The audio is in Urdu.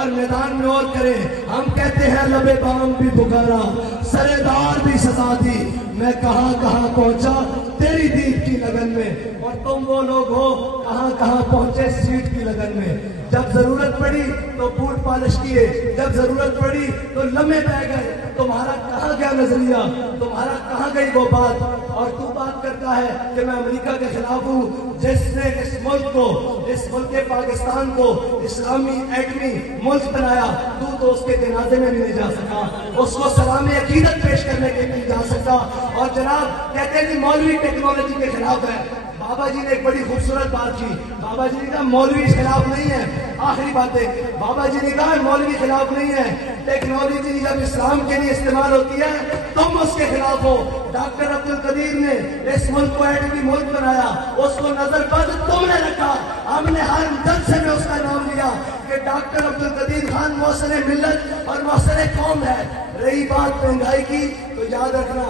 اور میدان میں اور کریں. ہم کہتے ہیں لبے بام بھی پکارا, سرے دار بھی ستا دی, میں کہاں کہاں پہنچا تیری دید کی لگن میں, اور تم وہ لوگ ہو کہاں کہاں پہنچے سیٹ کی لگن میں. جب ضرورت پڑی تو بوٹ پالش کیے, جب ضرورت پڑی تو لمحے بہ گئے. تمہارا کہاں گیا نظریہ, تمہارا کہاں گئی وہ بات؟ اور تو بات کرتا ہے کہ میں امریکہ کے خلاف ہوں, جس نے اس ملک کو, اس ملک پاکستان کو اسلامی ایٹمی ملک بنایا, تو اس کے جنازے میں بھی نہیں جا سکا, اس کو سلام عقیدت پیش کرنے کے لیے نہیں جا سکتا. اور جناب کہتے ہیں کہ مولوی ٹیکنالوجی کے خلاف ہے. بابا جی نے ایک بڑی خوبصورت بات کی. بابا جی نے کہا مولوی خلاف نہیں ہے, آخری باتیں بابا جی نے کہا مولوی خلاف نہیں ہے, ٹیکنالوجی جب اسلام کے لیے استعمال ہوتی ہے تم اس کے خلاف ہو. ڈاکٹر عبد القدیر نے اس ملک کو ایٹمی ملک بنایا, اس کو نظر بند تم نے رکھا. ہم نے ہر جلسے میں اس کا نام لیا کہ ڈاکٹر عبد القدیر خان محسن ملت اور محسن قوم ہے. رہی بات مہنگائی کی تو یاد رکھنا